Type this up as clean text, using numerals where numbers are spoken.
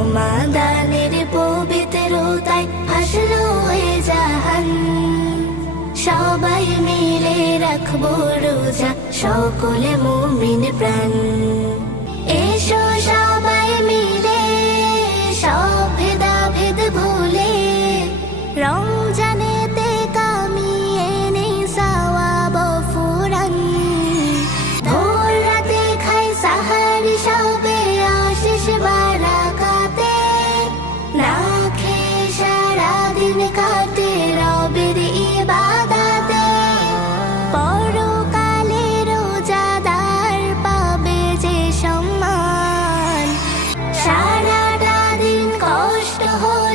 রমাদানের পবিত্রতায় হাসলো এ জাহান। সবাই মিলে রাখবো রোজা, সকলে মুমিন প্রাণ। এসো সবাই মিলে সব ভেদাভেদ ভুলে রমজানেতে কামিয়ে নেই সওয়াব ফুরান। ভোর রাতে খাই সাহারি সবে আশিস বারাকাতে, না খেয়ে সারাদিন কাটে রবের ইবাদতে। পরকালে রোজাদার পাবে যে সম্মান, সারাটা দিন কষ্ট হয়ে